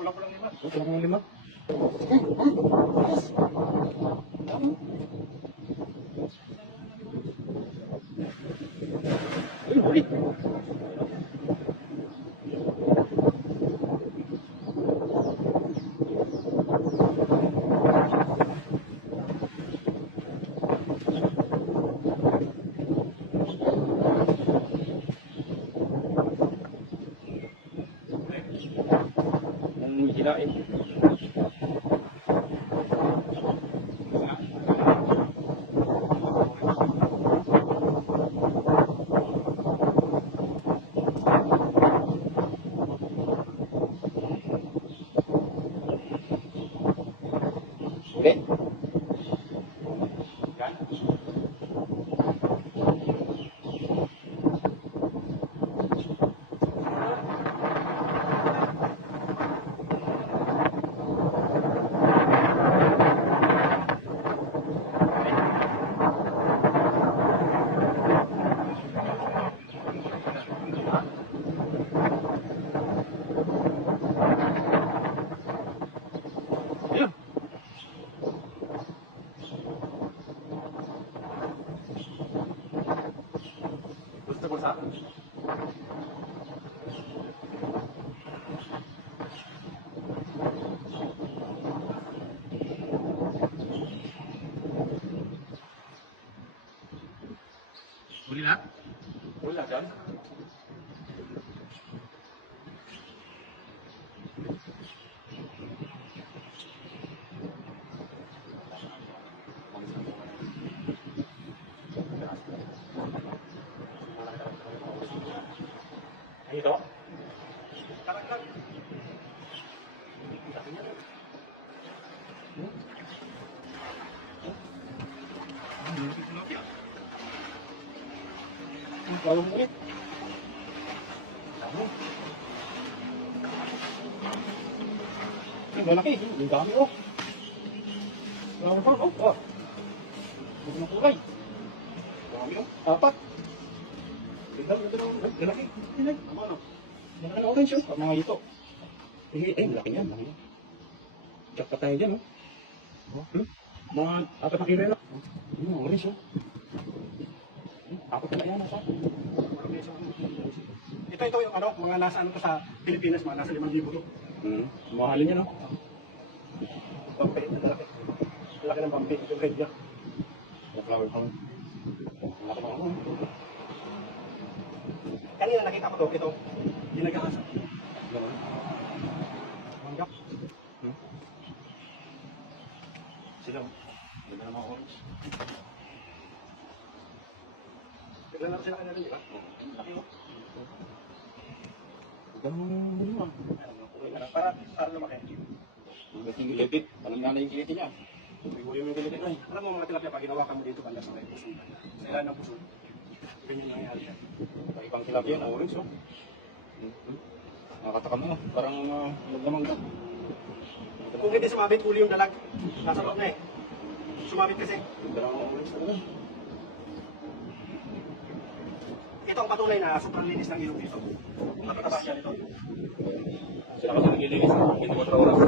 Kulang-kulang 5. Oh, kulang ng 5. Uy, huli. Ang hilain. Huli. Yan. Ayun. Gusto ko sa akin. Huli na? Wala dyan. Ay, ito? Karagdag. Bago mo ulit. Ang malaki. Ang dami oh. Ang parang oh. Oh. Huwag ng kulay. Dami oh. 4. Ang laki. Tinay. Ano? Ang orange oh. Mga ito. Laki yan. Laki yan. Check pa tayo dyan oh. Mga 4 na kilo lang. Orange oh. 4 na yan oh. Ito yung ano, mga nasa ano to sa Pilipinas, mga nasa 5,000 to. Mahalin yan oh. Pampay, ang laki. Ang laki ng pampay, yung red niya. The flower pound. Ang laki ng ano. Kanina nakita ko to, ito, ginagahasa. Ganun. Manggap. Sila oh. Ganda ng mga orange. Bigla na sila kanina, di ba? Laki oh. Ganun din mo. Para lumaki. Ang gilipit. Anong nanay yung gilipit niya? Biguri mo yung gilipit na eh. Alam mo mga tilapia, pag ginawa ka mo dito, banda sa may puso. Sa ilan ng puso. Ganyan yung nangyayari yan. Ibang tilapia yan, orange oh. Nakakatakam mo. Parang lamang ka. Kung hindi sumabit, huli yung dalag. Nasa loob na eh. Sumabit kasi. Dalawang orange talaga. Ito ang patunay na sobrang linis ng ilog dito. Nakakabas yan ito. Sila kasi naglilinis. 24 oras.